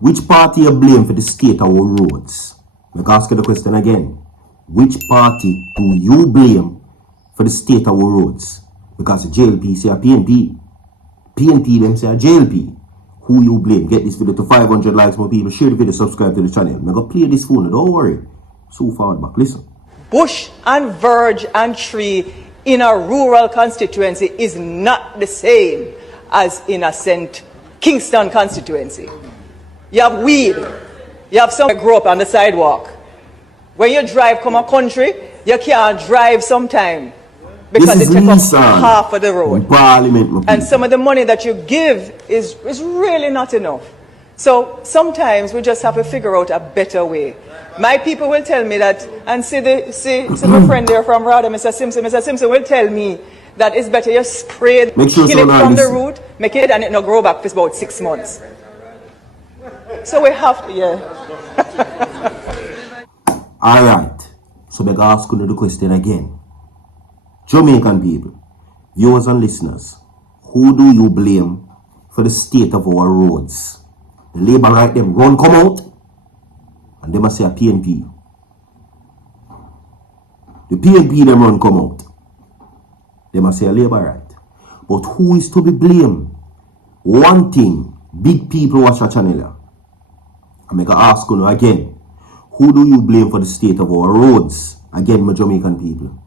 Which party you blame for the state of our roads? Let me ask you the question again. Which party do you blame for the state of our roads? Because the JLP say a PNP. PNP them say a JLP. Who you blame? Get this video to 500 likes, more people. Share the video, subscribe to the channel. I'm going to play this phone, don't worry. So forward back, listen. Bush and verge and tree in a rural constituency is not the same as in a St. Kingston constituency. You have weed. You have some that grow up on the sidewalk. When you drive come a country, you can't drive sometime because it takes up half of the road. And some of the money that you give is really not enough. So sometimes we just have to figure out a better way. My people will tell me that, and see my friend there from Rada, Mr. Simpson will tell me that it's better you spray, kill it from the root, make it and it not grow back for about 6 months. So we have to, yeah. Alright, so I ask you the question again. Jamaican people, viewers and listeners, who do you blame for the state of our roads? The Labour right them run come out and they must say a PNP. The PNP them run come out. They must say a Labour right. But who is to be blamed? One thing, big people watch our channel here. I make a ask you again. Who do you blame for the state of our roads? Again, my Jamaican people.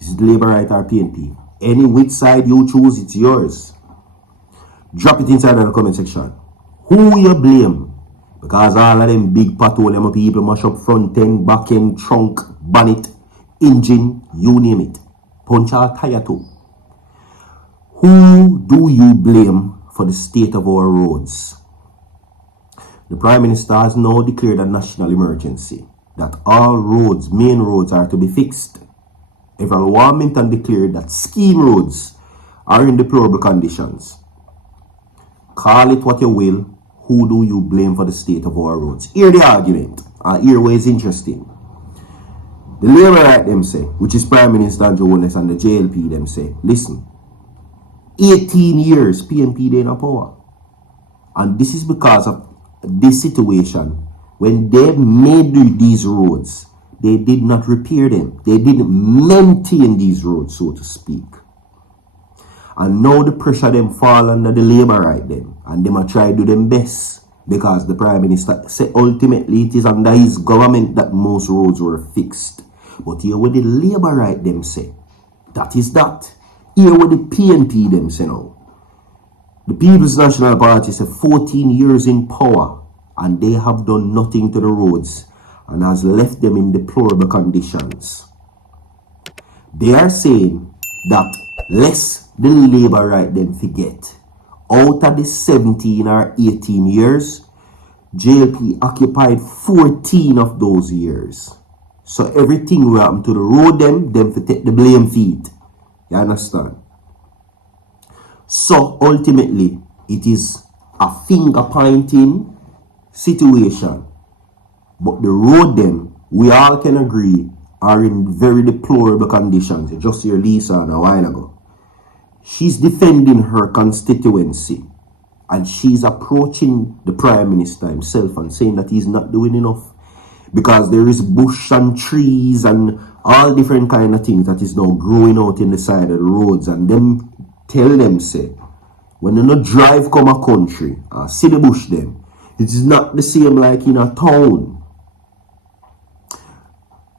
Is it Labour right or PNP? Any which side you choose, it's yours. Drop it inside of the comment section. Who you blame? Because all of them big patrol, them people mash up front end, back end, trunk, bonnet, engine, you name it. Punch out tire too. Who do you blame for the state of our roads? The Prime Minister has now declared a national emergency that all roads, main roads, are to be fixed. Everal Warmington declared that scheme roads are in deplorable conditions. Call it what you will. Who do you blame for the state of our roads? Hear the argument. Hear where it's interesting. The Labour right them say, which is Prime Minister Holness and the JLP them say, listen, 18 years PNP they in power. And this is because of this situation. When they made these roads, they did not repair them. They didn't maintain these roads, so to speak. And now the pressure them fall under the Labour right them. And them a try to do them best. Because the Prime Minister said ultimately it is under his government that most roads were fixed. But here what the Labour right them say, that is that. Here what the PNP them say now. The People's National Party say 14 years in power and they have done nothing to the roads and has left them in deplorable conditions. They are saying that lest the Labour right them forget, out of the 17 or 18 years, JLP occupied 14 of those years. So everything will happen to the road them for take the blame feet. You understand? So ultimately, it is a finger pointing situation. But the road them, we all can agree, are in very deplorable conditions. You just hear Lisa a while ago. She's defending her constituency. And she's approaching the Prime Minister himself and saying that he's not doing enough. Because there is bush and trees and all different kind of things that is now growing out in the side of the roads. And them tell them, say, when you not drive come a country, see the bush them, it is not the same like in a town.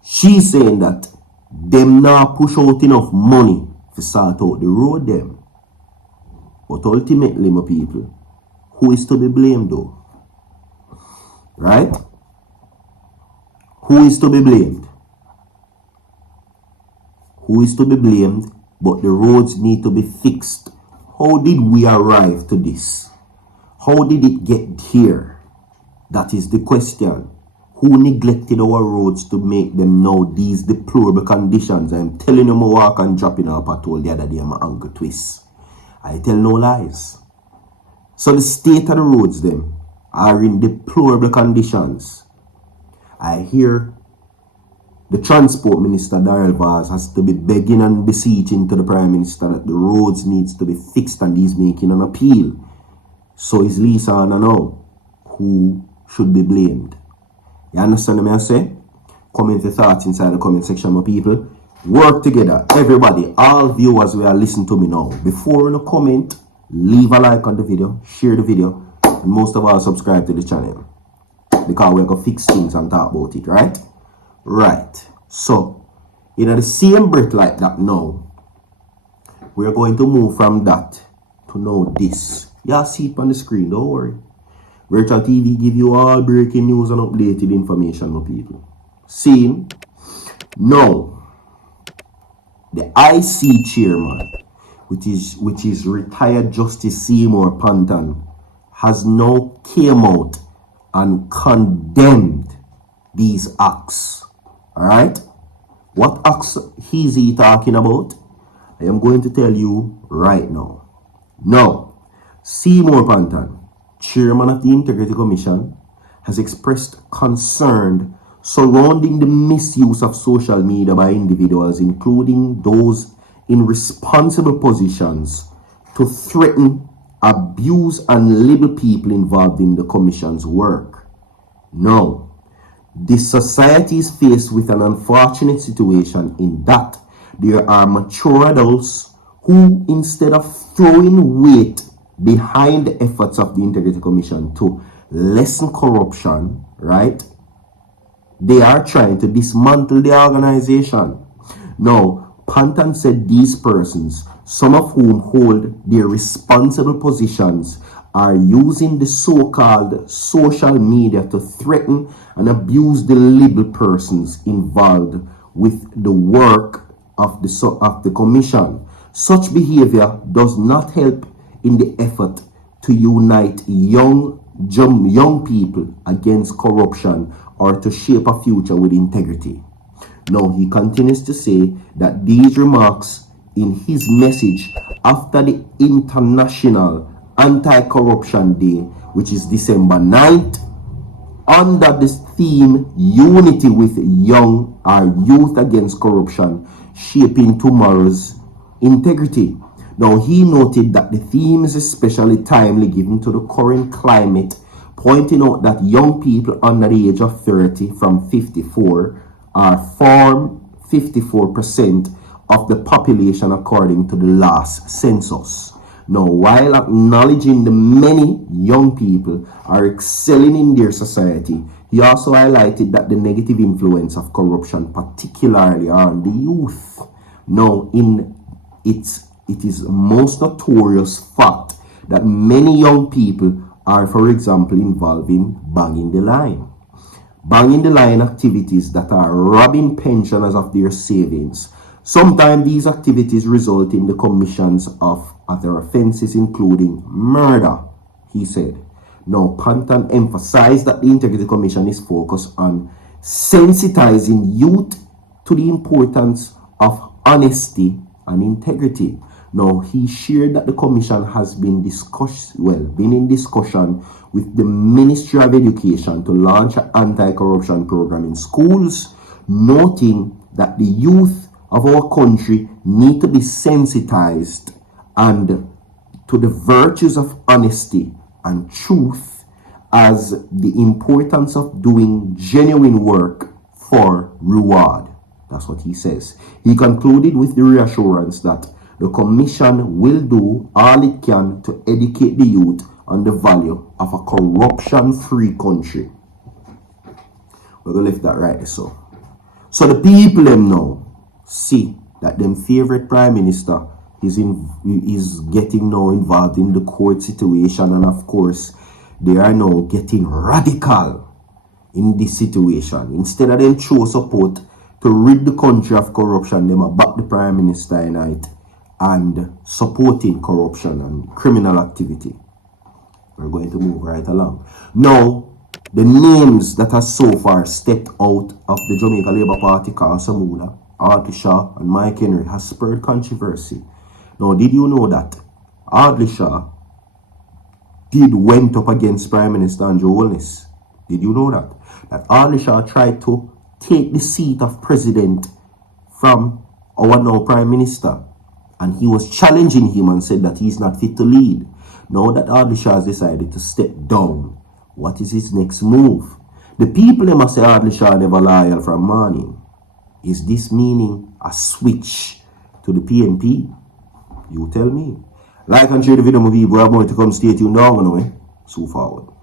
She's saying that them now push out enough money to sort out the road them. But ultimately, my people, who is to be blamed though? Right? Who is to be blamed? Who is to be blamed? But the roads need to be fixed. How did we arrive to this? How did it get here? That is the question. Who neglected our roads to make them now these deplorable conditions? I'm telling you, I walk and drop in our patrol the other day, my ankle twist. I tell no lies. So the state of the roads them are in deplorable conditions. I hear the Transport Minister, Darrell Vaz, has to be begging and beseeching to the Prime Minister that the roads needs to be fixed and he's making an appeal. So is Lisa Hanna now, who should be blamed. You understand what I say? Comment your thoughts inside the comment section, my people. Work together, everybody, all viewers who are listening to me now. Before you comment, leave a like on the video, share the video, and most of all, subscribe to the channel. Because we're going to fix things and talk about it, right? Right. So, in the same breath like that now, we're going to move from that to now this. Y'all see it on the screen, don't worry. Virtual TV give you all breaking news and updated information, my people. See? Now, the IC chairman, which is retired Justice C0rrupti0n, has now came out and condemned these acts. Alright? What acts is he talking about? I am going to tell you right now. Now, C0rrupti0n, chairman of the Integrity Commission, has expressed concern surrounding the misuse of social media by individuals, including those in responsible positions, to threaten, abuse, and label people involved in the Commission's work. Now, this society is faced with an unfortunate situation in that there are mature adults who, instead of throwing weight behind the efforts of the Integrity Commission to lessen corruption, right, they are trying to dismantle the organization. Now, Pantan said these persons, some of whom hold their responsible positions, are using the so-called social media to threaten and abuse the label persons involved with the work of the commission. Such behavior does not help in the effort to unite young people against corruption or to shape a future with integrity. Now, he continues to say that these remarks in his message after the International Anti-Corruption Day, which is December 9th, under the theme Unity with Youth Against Corruption, Shaping Tomorrow's Integrity. Now, he noted that the theme is especially timely given to the current climate, pointing out that young people under the age of 30 from 54 form 54% of the population according to the last census. Now, while acknowledging the many young people are excelling in their society, he also highlighted that the negative influence of corruption, particularly on the youth. Now, it is most notorious fact that many young people are, for example, involved in banging the line. Banging the line activities that are robbing pensioners of their savings. Sometimes these activities result in the commissions of other offenses, including murder, he said. Now, Pantan emphasized that the Integrity Commission is focused on sensitizing youth to the importance of honesty and integrity. Now, he shared that the commission has been in discussion with the Ministry of Education to launch an anti-corruption program in schools, noting that the youth of our country need to be sensitized and to the virtues of honesty and truth, as the importance of doing genuine work for reward. That's what he says. He concluded with the reassurance that the commission will do all it can to educate the youth on the value of a corruption-free country. We're going to lift that right there. So the people them now see that them favorite prime minister is getting now involved in the court situation, and of course they are now getting radical in this situation. Instead of them show support to rid the country of corruption, them are back the prime minister tonight and supporting corruption and criminal activity. We're going to move right along. Now, the names that have so far stepped out of the Jamaica Labour Party, Samula, Audley, and Mike Henry, has spurred controversy. Now, did you know that Audley went up against Prime Minister Holness? Did you know that? That Audley tried to take the seat of president from our now Prime Minister, and he was challenging him and said that he's not fit to lead. Now that Audley has decided to step down, What is his next move? The people they must say Audley Shaw never loyal from morning. Is this meaning a switch to the PNP? You tell me. Like and share the video, my people. We have more to come. Stay tuned down, so forward.